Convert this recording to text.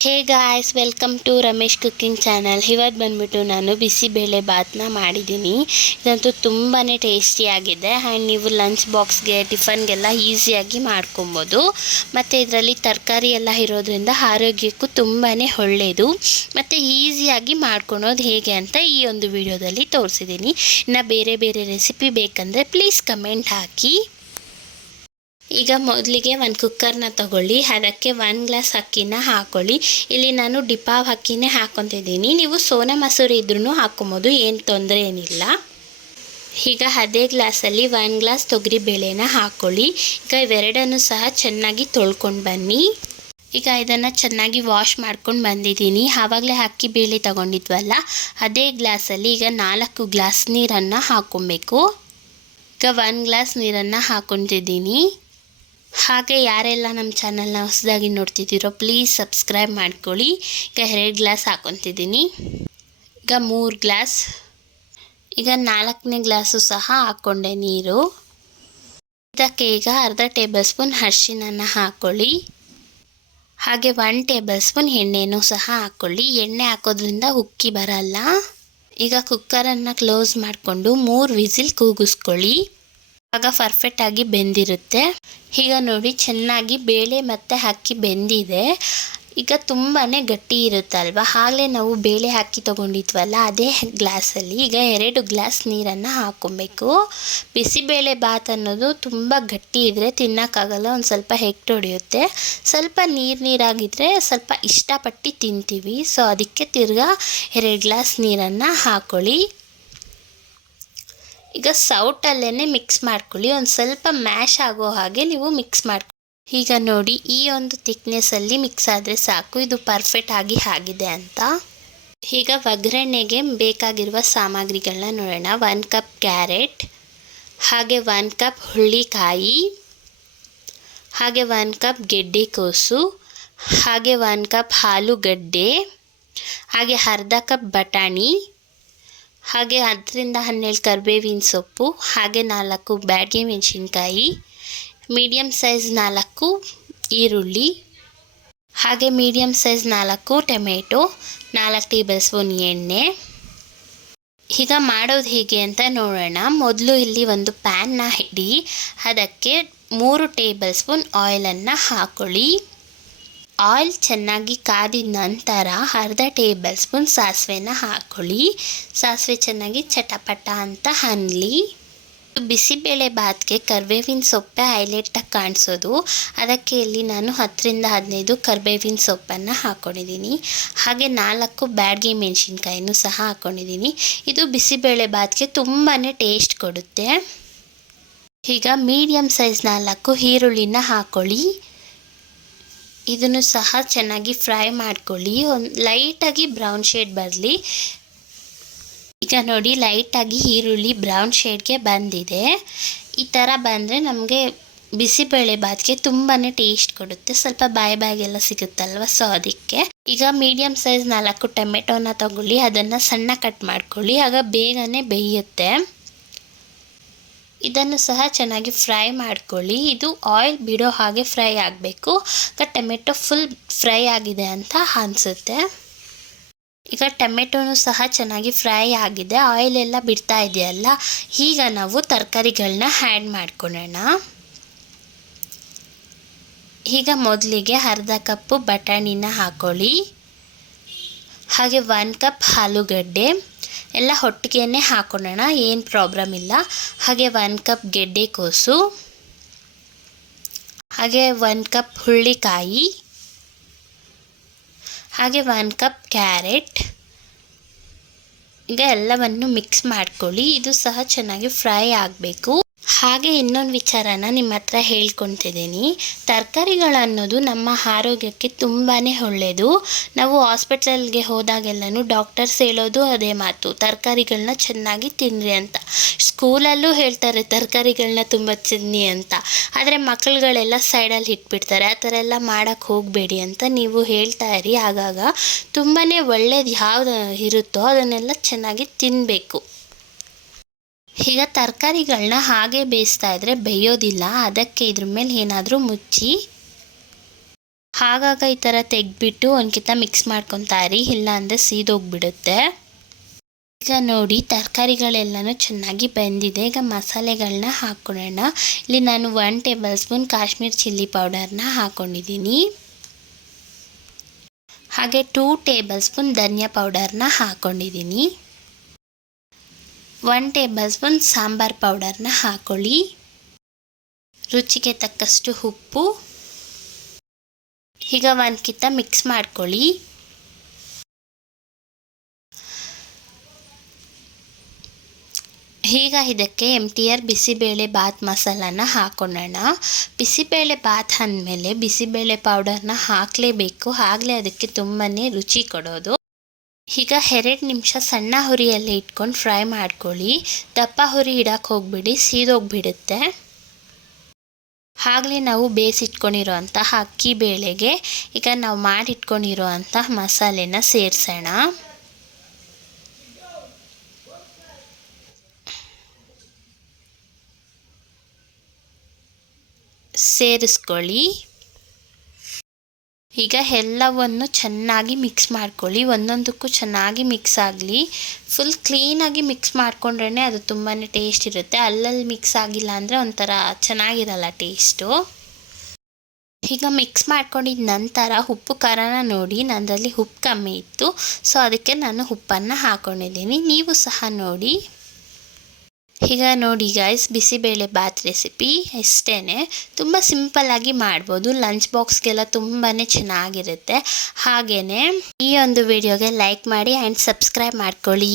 Hey guys, welcome to Ramesh cooking channel. ಇವತ್ತು ಬಂದುಬಿಟ್ಟು ನಾನು ಬಿಸಿಬೇಳೆ ಬಾತನ್ನ ಮಾಡಿದ್ದೀನಿ. ಇದಂತೂ ತುಂಬಾ ಟೇಸ್ಟಿಯಾಗಿದೆ ಆ್ಯಂಡ್ ನೀವು ಲಂಚ್ ಬಾಕ್ಸ್ಗೆ ಟಿಫನ್ಗೆಲ್ಲ ಈಸಿಯಾಗಿ ಮಾಡ್ಕೊಬೋದು. ಮತ್ತು ಇದರಲ್ಲಿ ತರಕಾರಿ ಎಲ್ಲ ಇರೋದ್ರಿಂದ ಆರೋಗ್ಯಕ್ಕೂ ತುಂಬಾ ಒಳ್ಳೆಯದು ಮತ್ತು ಈಸಿಯಾಗಿ ಮಾಡ್ಕೊಳೋದು ಹೇಗೆ ಅಂತ ಈ ಒಂದು ವಿಡಿಯೋದಲ್ಲಿ ತೋರಿಸಿದ್ದೀನಿ. ಇನ್ನು ಬೇರೆ ಬೇರೆ ರೆಸಿಪಿ ಬೇಕಂದರೆ ಪ್ಲೀಸ್ ಕಮೆಂಟ್ ಹಾಕಿ. ಈಗ ಮೊದಲಿಗೆ ಒಂದು ಕುಕ್ಕರ್ನ ತಗೊಳ್ಳಿ, ಅದಕ್ಕೆ 1 ಗ್ಲಾಸ್ ಅಕ್ಕಿನ ಹಾಕ್ಕೊಳ್ಳಿ. ಇಲ್ಲಿ ನಾನು ಡಿಪಾವ್ ಅಕ್ಕಿನೇ ಹಾಕ್ಕೊತಿದ್ದೀನಿ. ನೀವು ಸೋನಾ ಮಸೂರಿ ಇದ್ರೂ ಹಾಕ್ಕೊಬೋದು, ಏನು ತೊಂದರೆ ಏನಿಲ್ಲ. ಈಗ ಅದೇ ಗ್ಲಾಸಲ್ಲಿ 1 ಗ್ಲಾಸ್ ತೊಗರಿ ಬೇಳೆನ ಹಾಕ್ಕೊಳ್ಳಿ. ಈಗ ಇವೆರಡನ್ನು ಸಹ ಚೆನ್ನಾಗಿ ತೊಳ್ಕೊಂಡು ಬನ್ನಿ. ಈಗ ಇದನ್ನು ಚೆನ್ನಾಗಿ ವಾಶ್ ಮಾಡ್ಕೊಂಡು ಬಂದಿದ್ದೀನಿ. ಆವಾಗಲೇ ಅಕ್ಕಿ ಬೇಳೆ ತಗೊಂಡಿದ್ವಲ್ಲ, ಅದೇ ಗ್ಲಾಸಲ್ಲಿ ಈಗ 4 ಗ್ಲಾಸ್ ನೀರನ್ನು ಹಾಕ್ಕೊಬೇಕು. ಈಗ 1 ಗ್ಲಾಸ್ ನೀರನ್ನು ಹಾಕ್ಕೊತಿದ್ದೀನಿ. ಹಾಗೆ ಯಾರೆಲ್ಲ ನಮ್ಮ ಚಾನಲ್ನ ಹೊಸದಾಗಿ ನೋಡ್ತಿದ್ದೀರೋ ಪ್ಲೀಸ್ ಸಬ್ಸ್ಕ್ರೈಬ್ ಮಾಡ್ಕೊಳ್ಳಿ. ಈಗ 2 ಗ್ಲಾಸ್ ಹಾಕ್ಕೊತಿದ್ದೀನಿ. ಈಗ 3 ಗ್ಲಾಸ್, ಈಗ 4ನೇ ಗ್ಲಾಸು ಸಹ ಹಾಕ್ಕೊಂಡೆ ನೀರು. ಇದಕ್ಕೆ ಈಗ ಅರ್ಧ ಟೇಬಲ್ ಸ್ಪೂನ್ ಅರಿಶಿನ ಹಾಕ್ಕೊಳ್ಳಿ. ಹಾಗೆ 1 ಟೇಬಲ್ ಸ್ಪೂನ್ ಎಣ್ಣೆನೂ ಸಹ ಹಾಕ್ಕೊಳ್ಳಿ. ಎಣ್ಣೆ ಹಾಕೋದ್ರಿಂದ ಉಕ್ಕಿ ಬರಲ್ಲ. ಈಗ ಕುಕ್ಕರನ್ನು ಕ್ಲೋಸ್ ಮಾಡಿಕೊಂಡು 3 ವಿಸಿಲ್ ಕೂಗಿಸ್ಕೊಳ್ಳಿ. ಆಗ ಪರ್ಫೆಕ್ಟಾಗಿ ಬೆಂದಿರುತ್ತೆ. ಈಗ ನೋಡಿ, ಚೆನ್ನಾಗಿ ಬೇಳೆ ಮತ್ತು ಅಕ್ಕಿ ಬೆಂದಿದೆ. ಈಗ ತುಂಬಾ ಗಟ್ಟಿ ಇರುತ್ತಲ್ವ, ಆಗಲೇ ನಾವು ಬೇಳೆ ಅಕ್ಕಿ ತೊಗೊಂಡಿದ್ವಲ್ಲ ಅದೇ ಗ್ಲಾಸಲ್ಲಿ ಈಗ 2 ಗ್ಲಾಸ್ ನೀರನ್ನು ಹಾಕ್ಕೊಬೇಕು. ಬಿಸಿಬೇಳೆ ಬಾತ್ ಅನ್ನೋದು ತುಂಬ ಗಟ್ಟಿ ಇದ್ದರೆ ತಿನ್ನೋಕ್ಕಾಗಲ್ಲ, ಒಂದು ಸ್ವಲ್ಪ ಹೆಗ್ಟು ಹೊಡೆಯುತ್ತೆ. ಸ್ವಲ್ಪ ನೀರಾಗಿದ್ದರೆ ಸ್ವಲ್ಪ ಇಷ್ಟಪಟ್ಟು ತಿಂತೀವಿ. ಸೊ ಅದಕ್ಕೆ ತಿರ್ಗಾ 2 ಗ್ಲಾಸ್ ನೀರನ್ನು ಹಾಕ್ಕೊಳ್ಳಿ. ಈಗ ಸೌಟಲ್ಲೇ ಮಿಕ್ಸ್ ಮಾಡ್ಕೊಳ್ಳಿ. ಒಂದು ಸ್ವಲ್ಪ ಮ್ಯಾಶ್ ಆಗೋ ಹಾಗೆ ನೀವು ಮಿಕ್ಸ್ ಮಾಡ್ಕೊಳ್ಳಿ. ಈಗ ನೋಡಿ, ಈ ಒಂದು ಥಿಕ್ನೆಸ್ಸಲ್ಲಿ ಮಿಕ್ಸ್ ಆದರೆ ಸಾಕು. ಇದು ಪರ್ಫೆಕ್ಟ್ ಆಗಿದೆ ಅಂತ. ಈಗ ಒಗ್ಗರಣೆಗೆ ಬೇಕಾಗಿರುವ ಸಾಮಗ್ರಿಗಳನ್ನ ನೋಡೋಣ. 1 ಕಪ್ ಕ್ಯಾರೆಟ್, ಹಾಗೆ 1 ಕಪ್ ಹುಳ್ಳಿಕಾಯಿ, ಹಾಗೆ 1 ಕಪ್ ಗೆಡ್ಡೆಕೋಸು, ಹಾಗೆ 1 ಕಪ್ ಆಲೂಗಡ್ಡೆ, ಹಾಗೆ ಅರ್ಧ ಕಪ್ ಬಟಾಣಿ, ಹಾಗೆ 10 ರಿಂದ 12 ಕರಿಬೇವಿನ ಸೊಪ್ಪು, ಹಾಗೆ 4 ಬ್ಯಾಡಗಿ ಮೆಣಸಿನ್ಕಾಯಿ, ಮೀಡಿಯಮ್ ಸೈಜ್ 4 ಈರುಳ್ಳಿ, ಹಾಗೆ medium size 4 tomato, 4 table spoon ಎಣ್ಣೆ. ಈಗ ಮಾಡೋದು ಹೇಗೆ ಅಂತ ನೋಡೋಣ. ಮೊದಲು ಇಲ್ಲಿ ಒಂದು ಪ್ಯಾನ್ನ ಇಡಿ, ಅದಕ್ಕೆ 3 ಟೇಬಲ್ ಸ್ಪೂನ್ ಆಯಿಲನ್ನು ಹಾಕ್ಕೊಳ್ಳಿ. ಆಯಿಲ್ ಚೆನ್ನಾಗಿ ಕಾದಿದ ನಂತರ ಅರ್ಧ ಟೇಬಲ್ ಸ್ಪೂನ್ ಸಾಸಿವೆನ ಹಾಕ್ಕೊಳ್ಳಿ. ಸಾಸಿವೆ ಚೆನ್ನಾಗಿ ಚಟಪಟ ಅಂತ ಅನ್ನಲಿ. ಬಿಸಿಬೇಳೆ ಬಾತ್ಗೆ ಕರಿಬೇವಿನ ಸೊಪ್ಪೆ ಹೈಲೈಟಾಗಿ ಕಾಣಿಸೋದು, ಅದಕ್ಕೆ ಇಲ್ಲಿ ನಾನು 10 ರಿಂದ 15 ಕರಿಬೇವಿನ ಸೊಪ್ಪನ್ನು ಹಾಕ್ಕೊಂಡಿದ್ದೀನಿ. ಹಾಗೆ 4 ಬ್ಯಾಡಗಿ ಮೆಣಸಿನ್ಕಾಯಿನೂ ಸಹ ಹಾಕ್ಕೊಂಡಿದ್ದೀನಿ. ಇದು ಬಿಸಿಬೇಳೆ ಬಾತ್ಗೆ ತುಂಬಾ ಟೇಸ್ಟ್ ಕೊಡುತ್ತೆ. ಈಗ ಮೀಡಿಯಮ್ ಸೈಜ್ 4 ಈರುಳ್ಳಿನ ಹಾಕ್ಕೊಳ್ಳಿ. ಇದನ್ನು ಸಹ ಚೆನ್ನಾಗಿ ಫ್ರೈ ಮಾಡ್ಕೊಳ್ಳಿ. ಒಂದು ಲೈಟಾಗಿ ಬ್ರೌನ್ ಶೇಡ್ ಬರಲಿ. ಈಗ ನೋಡಿ, ಲೈಟಾಗಿ ಈರುಳ್ಳಿ ಬ್ರೌನ್ ಶೇಡ್ಗೆ ಬಂದಿದೆ. ಈ ಥರ ಬಂದರೆ ನಮಗೆ ಬಿಸಿಬೇಳೆ ಬಾತ್ಗೆ ತುಂಬಾ ಟೇಸ್ಟ್ ಕೊಡುತ್ತೆ. ಸ್ವಲ್ಪ ಬಾಯಿಗೆಲ್ಲ ಸಿಗುತ್ತಲ್ವ, ಸೊ ಅದಕ್ಕೆ. ಈಗ ಮೀಡಿಯಮ್ ಸೈಜ್ 4 ಟೊಮೆಟೊನ ತಗೊಳ್ಳಿ, ಅದನ್ನು ಸಣ್ಣ ಕಟ್ ಮಾಡ್ಕೊಳ್ಳಿ. ಆಗ ಬೇಗನೆ ಬೇಯುತ್ತೆ. ಇದನ್ನು ಸಹ ಚೆನ್ನಾಗಿ ಫ್ರೈ ಮಾಡ್ಕೊಳ್ಳಿ. ಇದು ಆಯಿಲ್ ಬಿಡೋ ಹಾಗೆ ಫ್ರೈ ಆಗಬೇಕು. ಈಗ ಟೊಮೆಟೊ ಫುಲ್ ಫ್ರೈ ಆಗಿದೆ ಅಂತ ಅನಿಸುತ್ತೆ. ಈಗ ಟೊಮೆಟೊನೂ ಸಹ ಚೆನ್ನಾಗಿ ಫ್ರೈ ಆಗಿದೆ, ಆಯಿಲ್ ಎಲ್ಲ ಬಿಡ್ತಾ ಇದೆಯಲ್ಲ. ಈಗ ನಾವು ತರಕಾರಿಗಳನ್ನ ಆ್ಯಡ್ ಮಾಡ್ಕೊಳ್ಳೋಣ. ಈಗ ಮೊದಲಿಗೆ ಅರ್ಧ ಕಪ್ಪು ಬಟಾಣಿನ ಹಾಕ್ಕೊಳ್ಳಿ. ಹಾಗೆ 1 ಕಪ್ ಆಲೂಗಡ್ಡೆ, ಎಲ್ಲ ಒಟ್ಟಿಗೆ ಹಾಕೊಳ್ಳೋಣ, ಏನು ಪ್ರಾಬ್ಲಮ್ ಇಲ್ಲ. ಹಾಗೆ 1 ಕಪ್ ಗೆಡ್ಡೆಕೋಸು, ಹಾಗೆ 1 ಕಪ್ ಹುಳ್ಳಿಕಾಯಿ, ಹಾಗೆ 1 ಕಪ್ ಕ್ಯಾರೆಟ್. ಈಗ ಎಲ್ಲವನ್ನು ಮಿಕ್ಸ್ ಮಾಡ್ಕೊಳ್ಳಿ. ಇದು ಸಹ ಚೆನ್ನಾಗಿ ಫ್ರೈ ಆಗಬೇಕು. ಹಾಗೆ ಇನ್ನೊಂದು ವಿಚಾರನ ನಿಮ್ಮ ಹತ್ರ ಹೇಳ್ಕೊತಿದ್ದೀನಿ. ತರಕಾರಿಗಳನ್ನೋದು ನಮ್ಮ ಆರೋಗ್ಯಕ್ಕೆ ತುಂಬಾ ಒಳ್ಳೆಯದು. ನಾವು ಹಾಸ್ಪಿಟಲ್ಗೆ ಹೋದಾಗೆಲ್ಲನೂ ಡಾಕ್ಟರ್ಸ್ ಹೇಳೋದು ಅದೇ ಮಾತು, ತರಕಾರಿಗಳನ್ನ ಚೆನ್ನಾಗಿ ತಿನ್ನಿರಿ ಅಂತ. ಸ್ಕೂಲಲ್ಲೂ ಹೇಳ್ತಾರೆ ತರಕಾರಿಗಳನ್ನ ತುಂಬ ತಿನ್ನಿ ಅಂತ. ಆದರೆ ಮಕ್ಕಳುಗಳೆಲ್ಲ ಸೈಡಲ್ಲಿ ಇಟ್ಬಿಡ್ತಾರೆ. ಆ ಥರ ಎಲ್ಲ ಮಾಡೋಕ್ಕೆ ಹೋಗಬೇಡಿ ಅಂತ ನೀವು ಹೇಳ್ತಾ ಇರಿ. ಆಗಾಗ ತುಂಬಾ ಒಳ್ಳೇದು ಯಾವುದು ಇರುತ್ತೋ ಅದನ್ನೆಲ್ಲ ಚೆನ್ನಾಗಿ ತಿನ್ನಬೇಕು. ಈಗ ತರಕಾರಿಗಳನ್ನ ಹಾಗೆ ಬೇಯಿಸ್ತಾ ಇದ್ದರೆ ಬೇಯೋದಿಲ್ಲ. ಅದಕ್ಕೆ ಇದ್ರ ಮೇಲೆ ಏನಾದರೂ ಮುಚ್ಚಿ ಆಗಾಗ ಈ ಥರ ತೆಗೆದ್ಬಿಟ್ಟು ಒಂದ್ಕಿತ ಮಿಕ್ಸ್ ಮಾಡ್ಕೊತಾ ಇರಿ, ಇಲ್ಲಾಂದರೆ ಸೀದೋಗ್ಬಿಡುತ್ತೆ. ಈಗ ನೋಡಿ ತರಕಾರಿಗಳೆಲ್ಲನೂ ಚೆನ್ನಾಗಿ ಬೆಂದಿದೆ. ಈಗ ಮಸಾಲೆಗಳನ್ನ ಹಾಕ್ಕೊಳ್ಳೋಣ. ಇಲ್ಲಿ ನಾನು 1 ಟೇಬಲ್ ಸ್ಪೂನ್ ಕಾಶ್ಮೀರ್ ಚಿಲ್ಲಿ ಪೌಡರ್ನ ಹಾಕ್ಕೊಂಡಿದ್ದೀನಿ. ಹಾಗೆ 2 ಟೇಬಲ್ ಸ್ಪೂನ್ ಧನಿಯಾ ಪೌಡರ್ನ ಹಾಕ್ಕೊಂಡಿದ್ದೀನಿ. 1 ಟೇಬಲ್ ಸ್ಪೂನ್ ಸಾಂಬಾರ್ ಪೌಡರ್ನ ಹಾಕ್ಕೊಳ್ಳಿ. ರುಚಿಗೆ ತಕ್ಕಷ್ಟು ಉಪ್ಪು. ಈಗ ಒಂದ್ಕಿತ ಮಿಕ್ಸ್ ಮಾಡ್ಕೊಳ್ಳಿ. ಈಗ ಇದಕ್ಕೆ MTR ಬಿಸಿಬೇಳೆ ಬಾತ್ ಮಸಾಲಾನ ಹಾಕೊಳ್ಳೋಣ. ಬಿಸಿಬೇಳೆ ಬಾತ್ ಅಂದಮೇಲೆ ಬಿಸಿಬೇಳೆ ಪೌಡರ್ನ ಹಾಕಲೇಬೇಕು, ಆಗಲೇ ಅದಕ್ಕೆ ತುಂಬಾ ರುಚಿ ಕೊಡೋದು. ಈಗ 2 ನಿಮಿಷ ಸಣ್ಣ ಹುರಿಯಲ್ಲಿ ಇಟ್ಕೊಂಡು ಫ್ರೈ ಮಾಡ್ಕೊಳ್ಳಿ. ದಪ್ಪ ಹುರಿ ಇಡಕ್ಕೆ ಹೋಗ್ಬಿಡಿ, ಸೀದೋಗ್ಬಿಡುತ್ತೆ. ಆಗಲೇ ನಾವು ಬೇಯಿಸಿಟ್ಕೊಂಡಿರೋ ಅಂತಹ ಅಕ್ಕಿ ಬೇಳೆಗೆ ಈಗ ನಾವು ಮಾಡಿಟ್ಕೊಂಡಿರೋ ಅಂತಹ ಮಸಾಲೆನ ಸೇರಿಸೋಣ. ಸೇರಿಸ್ಕೊಳ್ಳಿ. ಈಗ ಎಲ್ಲವನ್ನು ಚೆನ್ನಾಗಿ ಮಿಕ್ಸ್ ಮಾಡ್ಕೊಳ್ಳಿ. ಒಂದೊಂದಕ್ಕೂ ಚೆನ್ನಾಗಿ ಮಿಕ್ಸ್ ಆಗಲಿ. ಫುಲ್ ಕ್ಲೀನಾಗಿ ಮಿಕ್ಸ್ ಮಾಡ್ಕೊಂಡ್ರೆ ಅದು ತುಂಬಾ ಟೇಸ್ಟ್ ಇರುತ್ತೆ. ಅಲ್ಲಲ್ಲಿ ಮಿಕ್ಸ್ ಆಗಿಲ್ಲ ಅಂದರೆ ಒಂಥರ ಚೆನ್ನಾಗಿರಲ್ಲ ಟೇಸ್ಟು. ಈಗ ಮಿಕ್ಸ್ ಮಾಡ್ಕೊಂಡಿದ್ದ ನಂತರ ಉಪ್ಪು ಖಾರನ ನೋಡಿ, ನನ್ನದಲ್ಲಿ ಉಪ್ಪು ಕಮ್ಮಿ ಇತ್ತು, ಸೊ ಅದಕ್ಕೆ ನಾನು ಉಪ್ಪನ್ನು ಹಾಕ್ಕೊಂಡಿದ್ದೀನಿ. ನೀವು ಸಹ ನೋಡಿ. ಈಗ ನೋಡಿ ಗಾಯ್ಸ್, ಬಿಸಿಬೇಳೆ ಬಾತ್ ರೆಸಿಪಿ ಅಷ್ಟೇ, ತುಂಬ ಸಿಂಪಲ್ಲಾಗಿ ಮಾಡ್ಬೋದು. ಲಂಚ್ ಬಾಕ್ಸ್ಗೆಲ್ಲ ತುಂಬಾ ಚೆನ್ನಾಗಿರುತ್ತೆ. ಹಾಗೆಯೇ ಈ ಒಂದು ವಿಡಿಯೋಗೆ ಲೈಕ್ ಮಾಡಿ ಆ್ಯಂಡ್ ಸಬ್ಸ್ಕ್ರೈಬ್ ಮಾಡ್ಕೊಳ್ಳಿ.